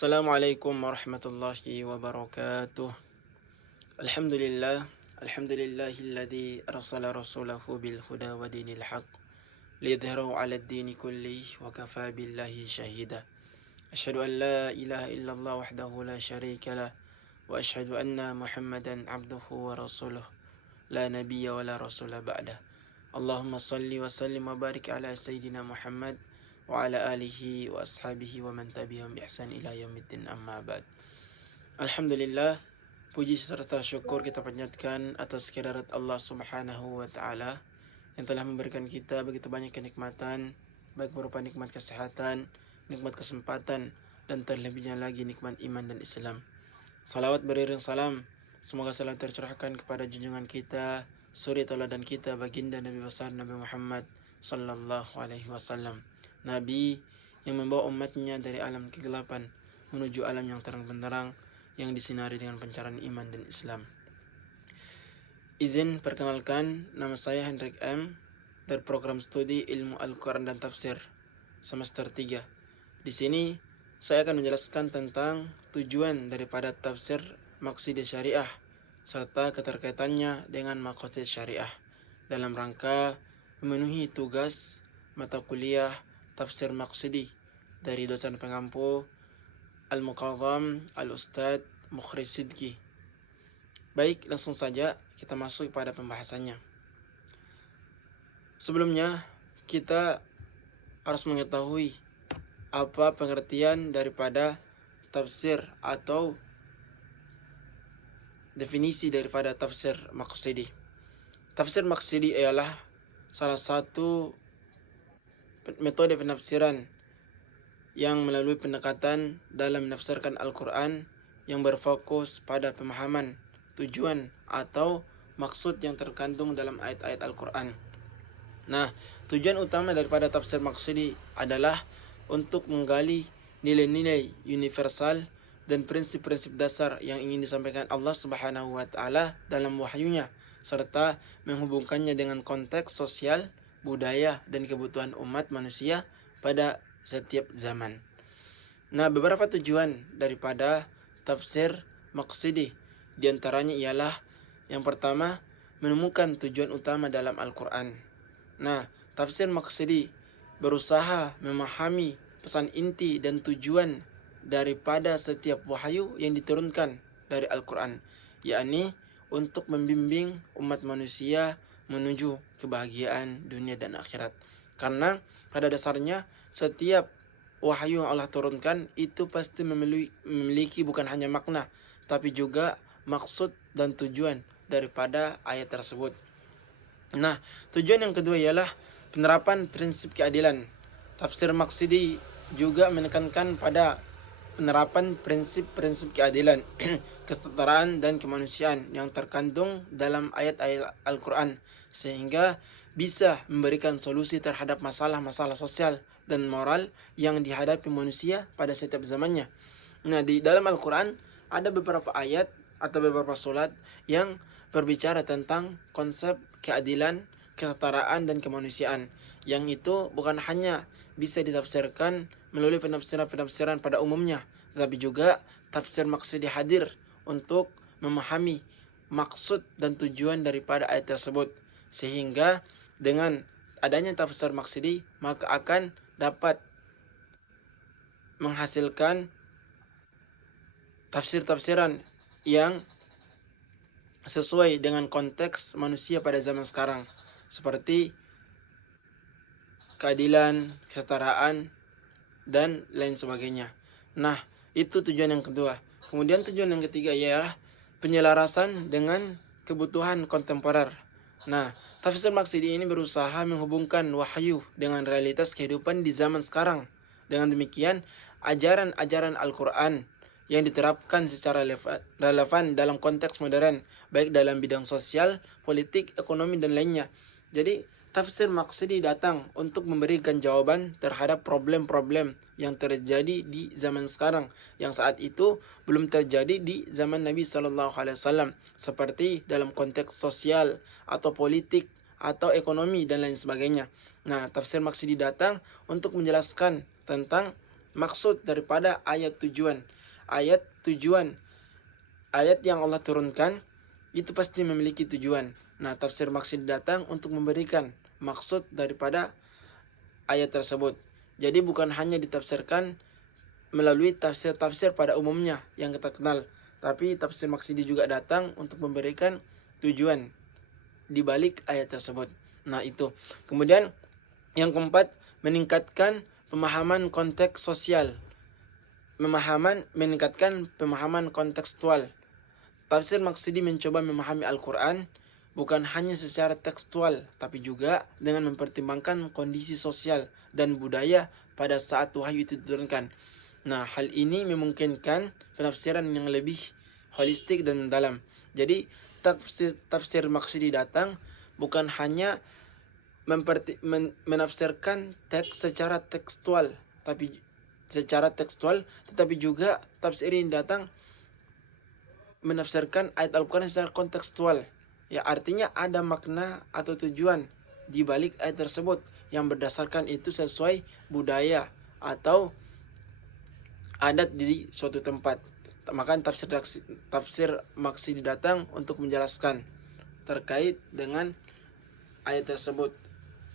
Assalamualaikum warahmatullahi wabarakatuh. Alhamdulillah, alhamdulillahilladzi arsala rasulahu bil huda wa dinil haq liyudhhirahu 'alad dini kullih wa kafa billahi syahida. Asyhadu an la ilaha illallah wahdahu la syarika lah wa asyhadu anna Muhammadan 'abduhu wa rasuluh la nabiyya wa la rasula ba'dah. Allahumma salli wa sallim wa barik ala sayyidina Muhammad wa ala alihi wa ashabihi wa man tabi'ahum bi ihsan ila yaumiddin, amma ba'd. Alhamdulillah, puji serta syukur kita panjatkan atas kehadirat Allah Subhanahu wa taala yang telah memberikan kita begitu banyak kenikmatan, baik berupa nikmat kesehatan, nikmat kesempatan, dan terlebihnya lagi nikmat iman dan Islam. Salawat beriring salam semoga selalu tercurahkan kepada junjungan kita, suri tauladan kita, baginda Nabi besar Nabi Muhammad sallallahu alaihi wasallam. Nabi yang membawa umatnya dari alam kegelapan menuju alam yang terang benderang, yang disinari dengan pancaran iman dan Islam. Izin perkenalkan, nama saya Hendrik M. dari program studi Ilmu Al-Quran dan Tafsir semester 3. Di sini saya akan menjelaskan tentang tujuan daripada tafsir maqasid syariah serta keterkaitannya dengan maqasid syariah dalam rangka memenuhi tugas mata kuliah tafsir maqsidi dari dosen pengampu Al-Muqaddam Al-Ustadz Mukhris Sidki. Baik, langsung saja kita masuk pada pembahasannya. Sebelumnya, kita harus mengetahui apa pengertian daripada tafsir atau definisi daripada tafsir maqsidi. Tafsir maqsidi ialah salah satu metode penafsiran yang melalui pendekatan dalam menafsirkan Al-Quran yang berfokus pada pemahaman, tujuan atau maksud yang terkandung dalam ayat-ayat Al-Quran. Nah, tujuan utama daripada tafsir maqsidi adalah untuk menggali nilai-nilai universal dan prinsip-prinsip dasar yang ingin disampaikan Allah Subhanahu wa taala dalam wahyunya, serta menghubungkannya dengan konteks sosial, budaya, dan kebutuhan umat manusia pada setiap zaman. Nah, beberapa tujuan daripada tafsir maqsidi diantaranya ialah yang pertama, menemukan tujuan utama dalam Al-Quran. Nah, tafsir maqsidi berusaha memahami pesan inti dan tujuan daripada setiap wahyu yang diturunkan dari Al-Quran, yakni untuk membimbing umat manusia menuju kebahagiaan dunia dan akhirat. Karena pada dasarnya setiap wahyu yang Allah turunkan itu pasti memiliki bukan hanya makna, tapi juga maksud dan tujuan daripada ayat tersebut. Nah, tujuan yang kedua ialah penerapan prinsip keadilan. Tafsir maqsidi juga menekankan pada penerapan prinsip-prinsip keadilan, kesetaraan dan kemanusiaan yang terkandung dalam ayat-ayat Al-Quran, sehingga bisa memberikan solusi terhadap masalah-masalah sosial dan moral yang dihadapi manusia pada setiap zamannya. Nah, di dalam Al-Quran ada beberapa ayat atau beberapa surat yang berbicara tentang konsep keadilan, kesetaraan, dan kemanusiaan, yang itu bukan hanya bisa ditafsirkan melalui penafsiran-penafsiran pada umumnya, tapi juga tafsir maqsidi hadir untuk memahami maksud dan tujuan daripada ayat tersebut, sehingga dengan adanya tafsir maqsidi maka akan dapat menghasilkan tafsir-tafsiran yang sesuai dengan konteks manusia pada zaman sekarang, seperti keadilan, kesetaraan, dan lain sebagainya. Nah, itu tujuan yang kedua. Kemudian tujuan yang ketiga ialah penyelarasan dengan kebutuhan kontemporer. Nah, tafsir maqsidi ini berusaha menghubungkan wahyu dengan realitas kehidupan di zaman sekarang. Dengan demikian, ajaran-ajaran Al-Quran yang diterapkan secara relevan dalam konteks modern, baik dalam bidang sosial, politik, ekonomi, dan lainnya. Jadi, tafsir maqsidi datang untuk memberikan jawaban terhadap problem-problem yang terjadi di zaman sekarang, yang saat itu belum terjadi di zaman Nabi SAW, seperti dalam konteks sosial atau politik atau ekonomi dan lain sebagainya. Nah, tafsir maqsidi datang untuk menjelaskan tentang maksud daripada ayat tujuan. Ayat tujuan, ayat yang Allah turunkan itu pasti memiliki tujuan. Nah, tafsir maksidi datang untuk memberikan maksud daripada ayat tersebut. Jadi bukan hanya ditafsirkan melalui tafsir-tafsir pada umumnya yang kita kenal, tapi tafsir maksidi juga datang untuk memberikan tujuan di balik ayat tersebut. Nah, itu. Kemudian yang keempat, meningkatkan pemahaman konteks sosial. Meningkatkan pemahaman kontekstual. Tafsir maksidi mencoba memahami Al-Quran bukan hanya secara tekstual, tapi juga dengan mempertimbangkan kondisi sosial dan budaya pada saat wahyu itu diturunkan. Nah, hal ini memungkinkan penafsiran yang lebih holistik dan mendalam. Jadi, tafsir maksidi datang bukan hanya menafsirkan teks secara tekstual, tetapi juga tafsir ini datang menafsirkan ayat Al-Quran secara kontekstual. Ya, artinya ada makna atau tujuan di balik ayat tersebut yang berdasarkan itu sesuai budaya atau adat di suatu tempat. Maka tafsir maksidi datang untuk menjelaskan terkait dengan ayat tersebut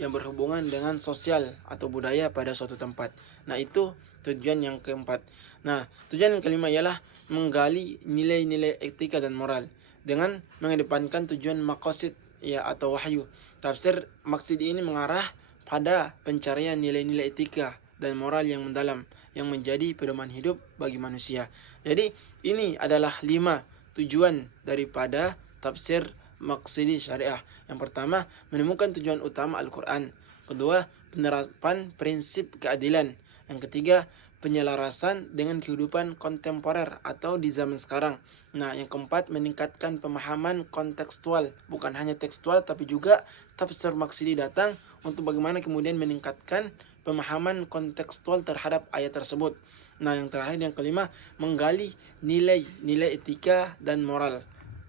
yang berhubungan dengan sosial atau budaya pada suatu tempat. Nah, itu tujuan yang keempat. Nah, tujuan yang kelima ialah menggali nilai-nilai etika dan moral dengan mengedepankan tujuan maqasid ya atau wahyu. Tafsir maksidi ini mengarah pada pencarian nilai-nilai etika dan moral yang mendalam yang menjadi pedoman hidup bagi manusia. Jadi, ini adalah 5 tujuan daripada tafsir maksidi syariah. Yang pertama, menemukan tujuan utama Al-Quran. Kedua, penerapan prinsip keadilan. Yang ketiga, penyelarasan dengan kehidupan kontemporer atau di zaman sekarang. Nah, yang keempat, meningkatkan pemahaman kontekstual, bukan hanya tekstual tapi juga tafsir maksidi datang untuk bagaimana kemudian meningkatkan pemahaman kontekstual terhadap ayat tersebut. Nah, yang terakhir, yang kelima, menggali nilai etika dan moral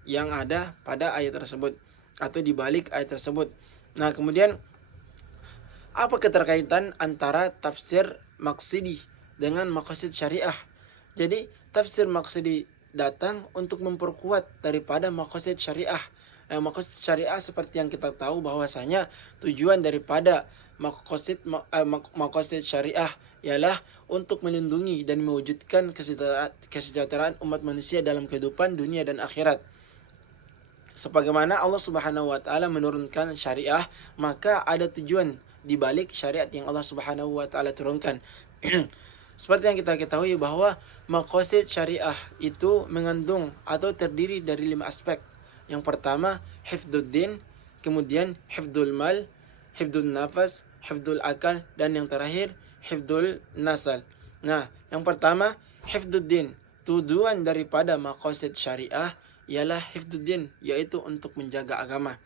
yang ada pada ayat tersebut atau di balik ayat tersebut. Nah, kemudian apa keterkaitan antara tafsir maksidi dengan maqasid syariah? Jadi, tafsir maksidi datang untuk memperkuat daripada maqasid syariah. Maqasid syariah seperti yang kita tahu bahwasanya tujuan daripada maqasid syariah ialah untuk melindungi dan mewujudkan kesejahteraan umat manusia dalam kehidupan dunia dan akhirat. Sebagaimana Allah Subhanahu wa taala menurunkan syariah, maka ada tujuan di balik syariat yang Allah Subhanahu wa taala turunkan. Seperti yang kita ketahui bahwa maqasid syariah itu mengandung atau terdiri dari 5 aspek. Yang pertama, hifdzuddin, kemudian hifdzul mal, hifdzul nafas, hifdzul akal, dan yang terakhir hifdzul nasal. Nah, yang pertama, hifdzuddin. Tujuan daripada maqasid syariah ialah hifdzuddin, yaitu untuk menjaga agama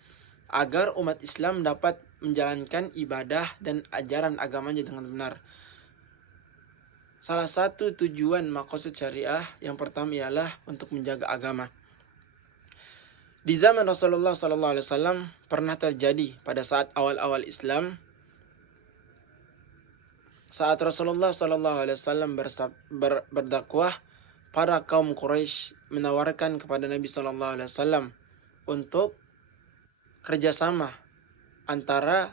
agar umat Islam dapat menjalankan ibadah dan ajaran agamanya dengan benar. Salah satu tujuan maqasid syariah yang pertama ialah untuk menjaga agama. Di zaman Rasulullah SAW pernah terjadi pada saat awal-awal Islam, saat Rasulullah SAW berdakwah, para kaum Quraisy menawarkan kepada Nabi SAW untuk kerjasama antara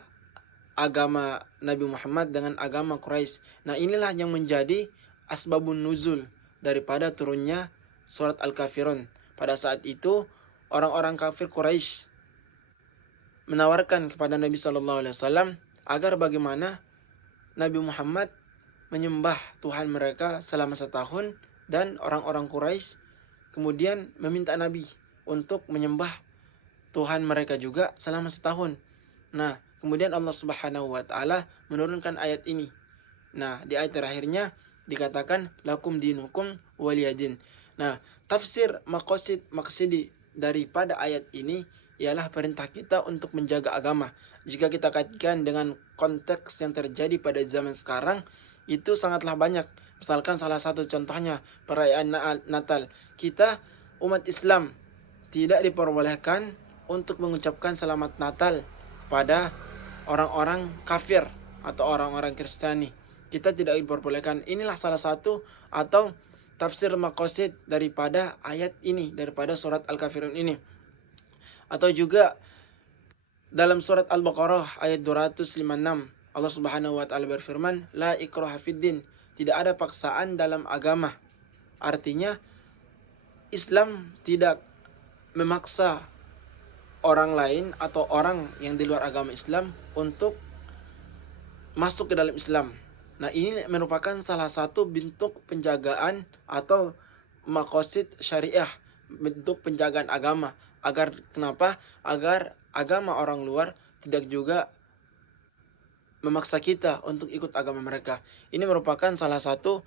agama Nabi Muhammad dengan agama Quraisy. Nah, inilah yang menjadi asbabun nuzul daripada turunnya surat Al-Kafirun. Pada saat itu, orang-orang kafir Quraisy menawarkan kepada Nabi SAW agar bagaimana Nabi Muhammad menyembah Tuhan mereka selama setahun, dan orang-orang Quraisy kemudian meminta Nabi untuk menyembah Tuhan mereka juga selama setahun. Nah, kemudian Allah Subhanahu wa taala menurunkan ayat ini. Nah, di ayat terakhirnya dikatakan lakum dinukum waliyadin. Nah, tafsir maksidi daripada ayat ini ialah perintah kita untuk menjaga agama. Jika kita kaitkan dengan konteks yang terjadi pada zaman sekarang, itu sangatlah banyak. Misalkan salah satu contohnya perayaan Natal. Kita umat Islam tidak diperbolehkan untuk mengucapkan selamat Natal pada orang-orang kafir atau orang-orang Kristiani. kita tidak diperbolehkan. Inilah salah satu atau tafsir maqasid daripada ayat ini, daripada surat Al-Kafirun ini. Atau juga dalam surat Al-Baqarah ayat 256, Allah Subhanahu wa taala berfirman, "La ikraha fiddin." Tidak ada paksaan dalam agama. Artinya Islam tidak memaksa orang lain atau orang yang di luar agama Islam untuk masuk ke dalam Islam. Nah, ini merupakan salah satu bentuk penjagaan atau maqasid syariah, bentuk penjagaan agama. Agar kenapa? Agar agama orang luar tidak juga memaksa kita untuk ikut agama mereka. Ini merupakan salah satu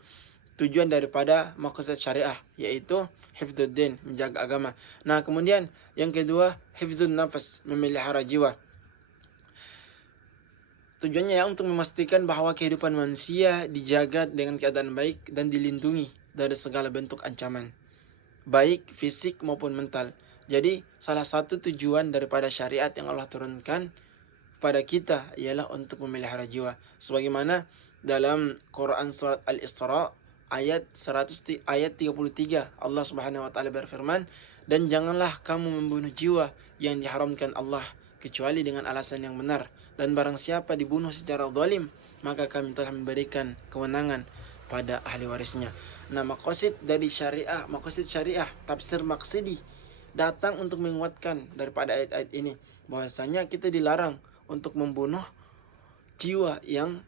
tujuan daripada maqasid syariah, yaitu hifdzuddin, menjaga agama. Nah, kemudian yang kedua, hifdzun nafas, memelihara jiwa. Tujuannya ya untuk memastikan bahwa kehidupan manusia dijaga dengan keadaan baik dan dilindungi dari segala bentuk ancaman, baik fisik maupun mental. Jadi salah satu tujuan daripada syariat yang Allah turunkan pada kita ialah untuk memelihara jiwa. Sebagaimana dalam Quran surat Al-Isra ayat 33 Allah Subhanahu wa taala berfirman, "Dan janganlah kamu membunuh jiwa yang diharamkan Allah kecuali dengan alasan yang benar. Dan barang siapa dibunuh secara zalim, maka kami telah memberikan kewenangan pada ahli warisnya." Nah, maqasid dari syariah, maqasid syariah, tafsir maqsidi datang untuk menguatkan daripada ayat-ayat ini bahwasanya kita dilarang untuk membunuh jiwa yang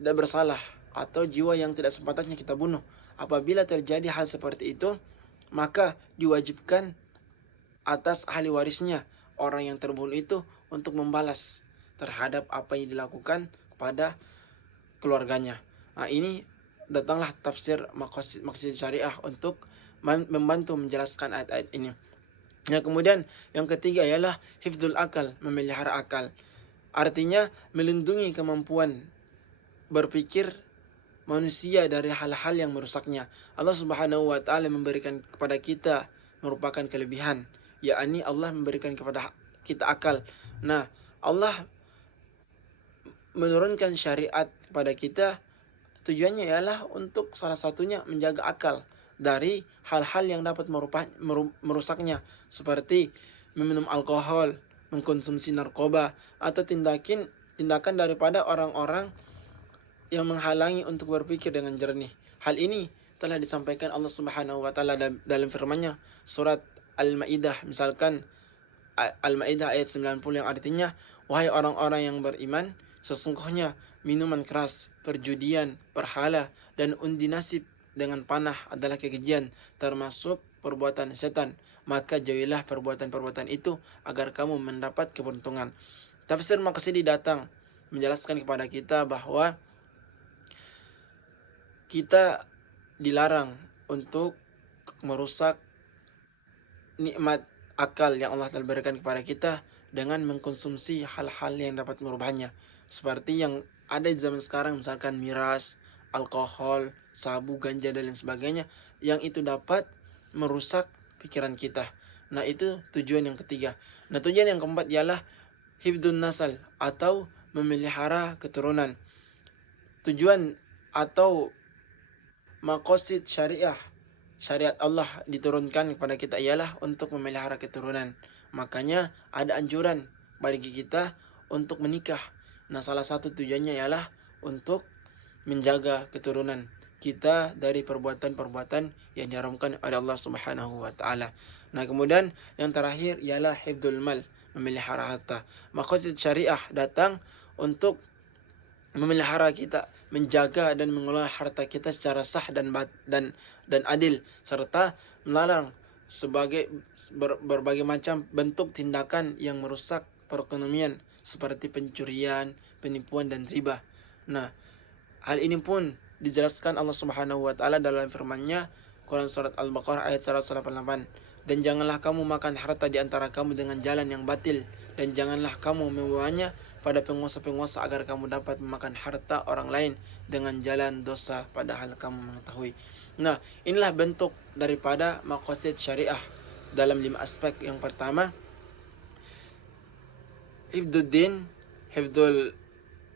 tidak bersalah atau jiwa yang tidak sepatutnya kita bunuh. Apabila terjadi hal seperti itu, maka diwajibkan atas ahli warisnya, orang yang terbunuh itu, untuk membalas terhadap apa yang dilakukan kepada keluarganya. Nah, ini datanglah tafsir maqasid syariah untuk membantu menjelaskan ayat-ayat ini. Nah, kemudian yang ketiga ialah hifdzul akal, memelihara akal. Artinya melindungi kemampuan berpikir manusia dari hal-hal yang merusaknya. Allah Subhanahu wa taala memberikan kepada kita merupakan kelebihan, yakni Allah memberikan kepada kita akal. Nah, Allah menurunkan syariat kepada kita, tujuannya ialah untuk salah satunya menjaga akal dari hal-hal yang dapat merusaknya, seperti meminum alkohol, mengkonsumsi narkoba, atau tindakan daripada orang-orang yang menghalangi untuk berpikir dengan jernih. Hal ini telah disampaikan Allah Subhanahu wa taala dalam firman-Nya surat Al-Maidah, misalkan Al-Maidah ayat 90, yang artinya, "Wahai orang-orang yang beriman, sesungguhnya minuman keras, perjudian, berhala, dan undi nasib dengan panah adalah kekejian, termasuk perbuatan setan. Maka jauhilah perbuatan-perbuatan itu agar kamu mendapat keberuntungan." Tafsir maqsidi datang menjelaskan kepada kita bahwa kita dilarang untuk merusak nikmat akal yang Allah telah berikan kepada kita dengan mengkonsumsi hal-hal yang dapat merubahnya, seperti yang ada di zaman sekarang, misalkan miras, alkohol, sabu, ganja, dan lain sebagainya, yang itu dapat merusak pikiran kita. Nah, itu tujuan yang ketiga. Nah, tujuan yang keempat ialah hifdzun nasal atau memelihara keturunan. Tujuan atau maqasid syariah, syariat Allah diturunkan kepada kita ialah untuk memelihara keturunan. Makanya ada anjuran bagi kita untuk menikah. Nah, salah satu tujuannya ialah untuk menjaga keturunan kita dari perbuatan-perbuatan yang diharamkan oleh Allah Subhanahu wa taala. Nah, kemudian yang terakhir ialah hifdzul mal, memelihara harta. Maqasid syariah datang untuk memelihara kita, menjaga dan mengelola harta kita secara sah dan adil, serta melarang berbagai macam bentuk tindakan yang merusak perekonomian seperti pencurian, penipuan, dan riba. Nah, hal ini pun dijelaskan Allah Subhanahu wa taala dalam firman-Nya Quran surat Al-Baqarah ayat 188. "Dan janganlah kamu makan harta di antara kamu dengan jalan yang batil, dan janganlah kamu membawanya pada penguasa-penguasa agar kamu dapat memakan harta orang lain dengan jalan dosa padahal kamu mengetahui." Nah, inilah bentuk daripada maqasid syariah dalam 5 aspek. Yang pertama, hifdzuddin, hifdzul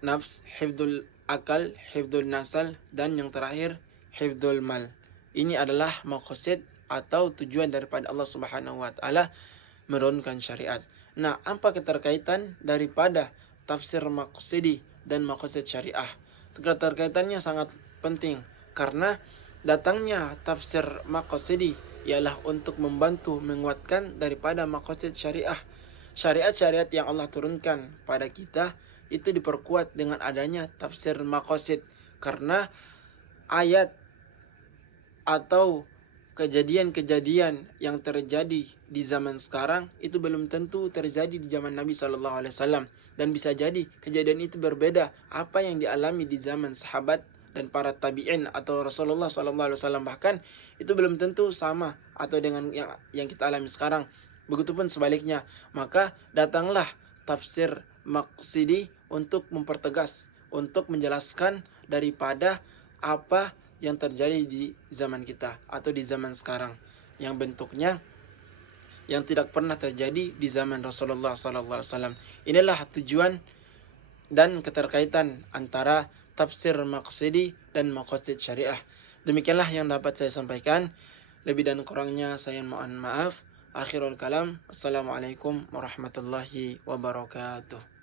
nafs, hifdzul akal, hifdzul nasal, dan yang terakhir hifdzul mal. Ini adalah maqasid atau tujuan daripada Allah Subhanahu wa taala menurunkan syariat. Nah, apa keterkaitan daripada tafsir maqsidi dan maqasid syariah? Keterkaitannya sangat penting karena datangnya tafsir maqsidi ialah untuk membantu menguatkan daripada maqasid syariah. Syariat-syariat yang Allah turunkan pada kita itu diperkuat dengan adanya tafsir maqasid karena ayat atau kejadian-kejadian yang terjadi di zaman sekarang itu belum tentu terjadi di zaman Nabi Shallallahu Alaihi Wasallam, dan bisa jadi kejadian itu berbeda apa yang dialami di zaman sahabat dan para tabi'in atau Rasulullah Shallallahu Alaihi Wasallam, bahkan itu belum tentu sama atau dengan yang kita alami sekarang. Begitupun sebaliknya, maka datanglah tafsir maqsidi untuk mempertegas, untuk menjelaskan daripada apa yang terjadi di zaman kita atau di zaman sekarang, yang bentuknya yang tidak pernah terjadi di zaman Rasulullah SAW. Inilah tujuan dan keterkaitan antara tafsir maqsidi dan maqasid syariah. Demikianlah yang dapat saya sampaikan. Lebih dan kurangnya saya mohon maaf. Akhirul kalam. Assalamualaikum warahmatullahi wabarakatuh.